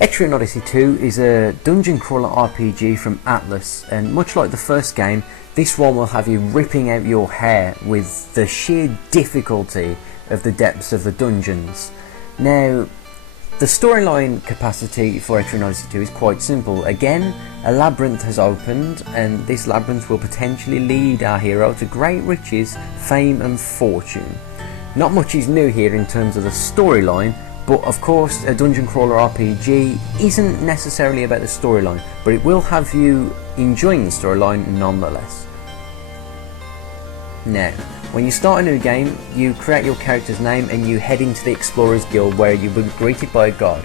Etrian Odyssey II is a dungeon crawler RPG from Atlus, and much like the first game, this one will have you ripping out your hair with the sheer difficulty of the depths of the dungeons. Now, the storyline capacity for Etrian Odyssey II is quite simple. Again, a labyrinth has opened, and this labyrinth will potentially lead our hero to great riches, fame and fortune. Not much is new here in terms of the storyline, but of course a dungeon crawler RPG isn't necessarily about the storyline, but it will have you enjoying the storyline nonetheless. Now, when you start a new game, you create your character's name and you head into the Explorers Guild, where you'll be greeted by a guard.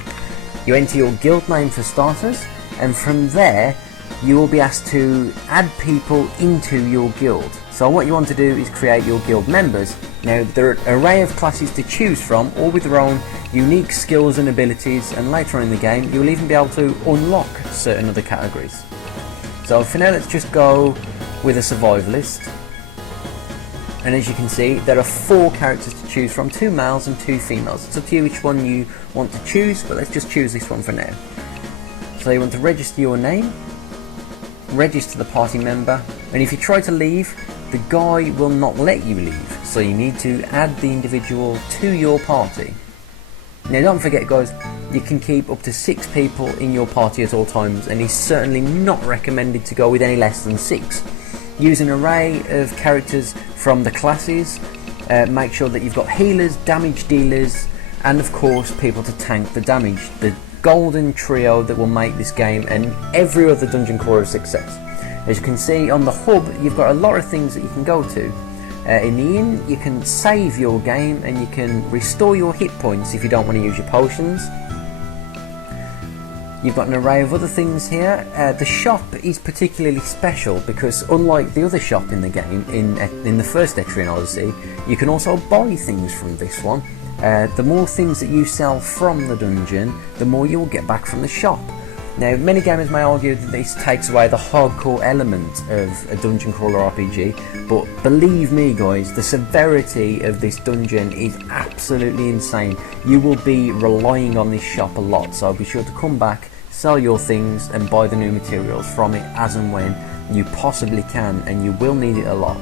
You enter your guild name for starters, and from there you will be asked to add people into your guild. So what you want to do is create your guild members. Now, there are an array of classes to choose from, all with their own unique skills and abilities, and later on in the game you'll even be able to unlock certain other categories. So for now, let's just go with a survivalist. And as you can see, there are 4 characters to choose from, 2 males and 2 females. It's up to you which one you want to choose, but let's just choose this one for now. So you want to register your name, register the party member, and if you try to leave, the guy will not let you leave, so you need to add the individual to your party. Now, don't forget guys, you can keep up to 6 people in your party at all times, and it's certainly not recommended to go with any less than 6. Use an array of characters from the classes, make sure that you've got healers, damage dealers, and of course people to tank the damage. The golden trio that will make this game and every other dungeon crawler a success. As you can see on the hub, you've got a lot of things that you can go to. In the inn, you can save your game and you can restore your hit points if you don't want to use your potions. You've got an array of other things here. The shop is particularly special because unlike the other shop in the game, in the first Etrian Odyssey, you can also buy things from this one. The more things that you sell from the dungeon, the more you'll get back from the shop. Now, many gamers may argue that this takes away the hardcore element of a dungeon crawler RPG, but believe me guys, the severity of this dungeon is absolutely insane. You will be relying on this shop a lot, so be sure to come back, sell your things and buy the new materials from it as and when you possibly can, and you will need it a lot.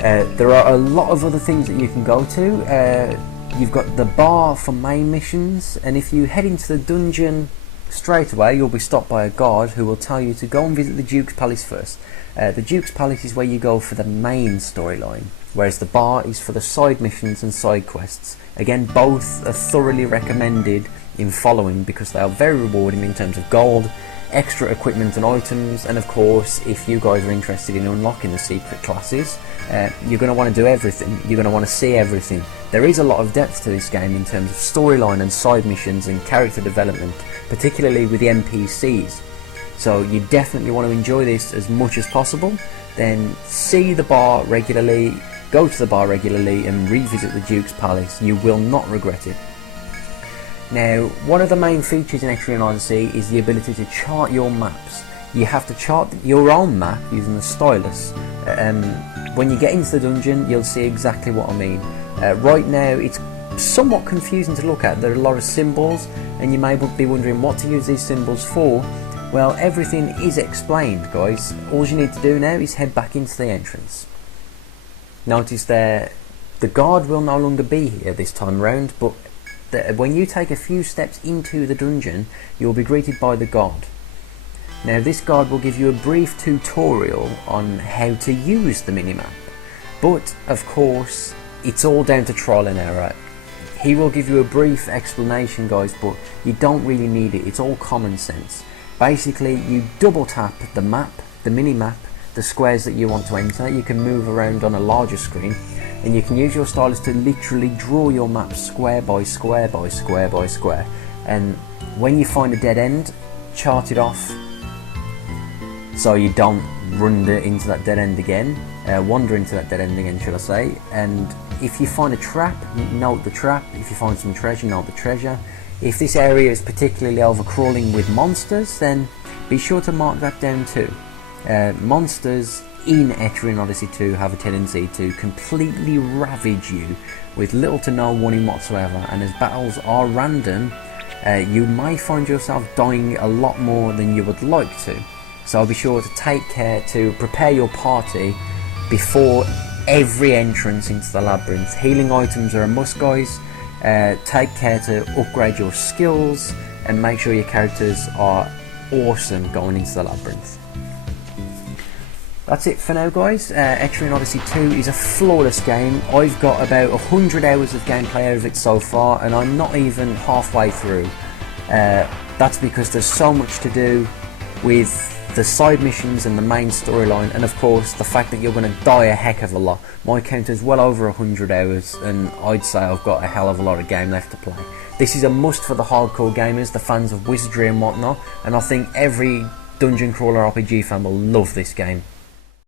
There are a lot of other things that you can go to. You've got the bar for main missions, and if you head into the dungeon straight away, you'll be stopped by a guard who will tell you to go and visit the Duke's Palace first. The Duke's Palace is where you go for the main storyline, whereas the bar is for the side missions and side quests. Again, both are thoroughly recommended in following because they are very rewarding in terms of gold, extra equipment and items, and of course, if you guys are interested in unlocking the secret classes, you're going to want to do everything. You're going to want to see everything. There is a lot of depth to this game in terms of storyline and side missions and character development, particularly with the NPCs. So you definitely want to enjoy this as much as possible. Then see the bar regularly, go to the bar regularly and revisit the Duke's Palace. You will not regret it. Now, one of the main features in Etrian Odyssey is the ability to chart your maps. You have to chart your own map using the stylus. When you get into the dungeon, you'll see exactly what I mean. Right now, it's somewhat confusing to look at. There are a lot of symbols, and you may be wondering what to use these symbols for. Well, everything is explained, guys. All you need to do now is head back into the entrance. Notice there, the guard will no longer be here this time around, but when you take a few steps into the dungeon, you'll be greeted by the guard. Now, this guard will give you a brief tutorial on how to use the minimap, but of course it's all down to trial and error. He will give you a brief explanation, guys, but you don't really need it. It's all common sense. Basically, you double tap the map, the minimap, the squares that you want to enter. You can move around on a larger screen, and you can use your stylus to literally draw your map square by square by square by square. And when you find a dead end, chart it off so you don't run into that dead end again, wander into that dead end again, should I say. And if you find a trap, note the trap. If you find some treasure, note the treasure. If this area is particularly overcrawling with monsters, then be sure to mark that down too. Monsters in Etrian Odyssey II have a tendency to completely ravage you with little to no warning whatsoever, and as battles are random, you may find yourself dying a lot more than you would like to. So be sure to take care to prepare your party before every entrance into the labyrinth. Healing items are a must, guys. Take care to upgrade your skills and make sure your characters are awesome going into the labyrinth. That's it for now, guys. Etrian Odyssey 2 is a flawless game. I've got about 100 hours of gameplay out of it so far, and I'm not even halfway through. That's because there's so much to do with the side missions and the main storyline, and of course the fact that you're going to die a heck of a lot. My count is well over 100 hours, and I'd say I've got a hell of a lot of game left to play. This is a must for the hardcore gamers, the fans of wizardry and whatnot, and I think every dungeon crawler RPG fan will love this game.